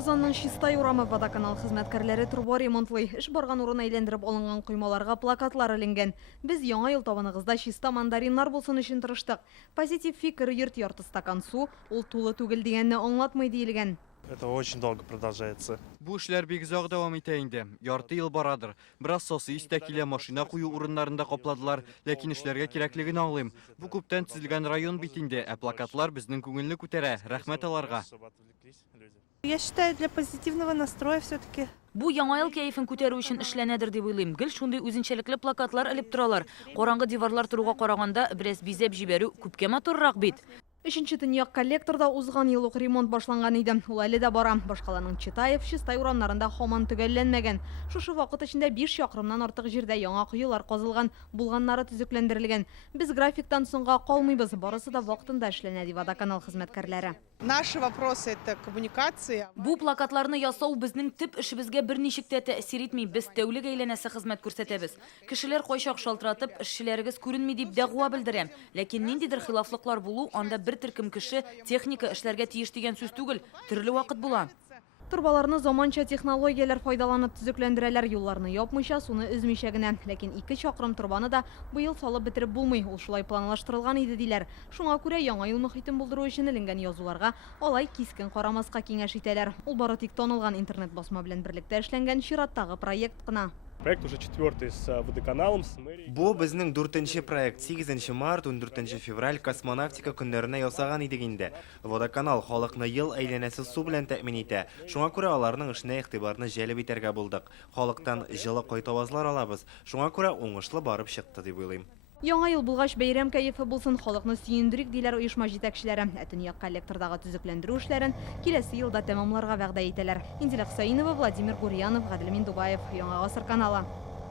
Козанның Чистай урамы водоканал хезмәткәрләре труба ремонтлый. Эш барган урын әйләндереп алынган коймаларга плакатлар эленгән. Без яңа ел табыныгызда чиста мандариннар булсын өчен тырыштык. Позитив фикер йорт ярты стакан су, ул тулы түгел дигәнне аңлатмый диелгән. Это очень долго продолжается. Бу эшләр бик озак дәвам итә инде. Ярты ел барадыр. Бераз сосы истә килә, машина кую урыннарында капладылар, ләкин эшләргә кирәклеген аңлыйм. Бу күптән төзелгән район бит инде, ә плакатлар безнең күңелне күтәрә. Рәхмәт аларга. Я считаю, для позитивного настроя все-таки. Бу яңа ел кәефен күтәрү өчен эшләнәдер дип уйлыйм. Гел шундый үзенчәлекле плакатлар элеп торалар. Караңгы диварлар торуга караганда бераз бизәп җибәрү күпкә матуррак бит. 3-нче төньяк коллекторда узган ел ук ремонт башланган иде. Ул әле дә бара. Башкаланың Читаев, Чистай урамнарында һаман төгәлләнмәгән. Шушы вакыт эчендә 5 чакрымнан артык җирдә яңа куюлар казылган, булганнары төзекләндерелгән. Без графиктан соңга калмыйбыз. Барысы да вакытында эшләнә ди водоканал хезмәткәрләре. Наши вопросы – это коммуникация. Бу плакатларны ясау безнең төп эшебезгә берничек тә тәэсир итми. Без тәүлек әйләнәсе хезмәт күрсәтәбез. Кешеләр кайчак шалтыратып, эшчеләрегез күренми дип дәгъва белдерәм. Ләкин ниндидер хилафлыклар булу, анда бер төркем кеше техника эшләргә тиеш дигән сүз түгел. Төрле вакыт була. Турбаларны заманча технологияләр файдаланып төзекләндерәләр, юлларны япмыйча, суны өзмичә генә. Ләкин 2 чакрым турбаны да быел салып бетереп булмый. Ул шулай планлаштырылган иде диләр. Шуңа күрә яңа ел мөхитен булдыру өчен эленгән язуларга алай кискен карамаска киңәш итәләр. Ул бары тик танылган интернет басма белән берлектә эшләнгән чираттагы проект кына. Проект уже 4-й с водоканалом, с мэрией. Бу безнең 4-нче проект 8 март 14 февраль космонавтика көннәренә ясаган идек инде. Водоканал халыкны ел әйләнәсе су белән тәэмин итә. Шуңа күрә аларның эшенә игътибарны җәлеп итәргә булдык. Халыктан җылы кайтавазлар алабыз. Шуңа күрә уңышлы барып чыкты дип уйлыйм. Яңа ел булгач бәйрәм кәефе булсын, халыкны сөендерик диләр оешма җитәкчеләре. Төньяк коллектордагы төзекләндерү эшләрен киләсе елда тәмамларга вәгъдә итәләр. Инзилә Хөсәйнова, Владимир Гурьянов, Гадел Миндубаев, Яңа гасыр каналы.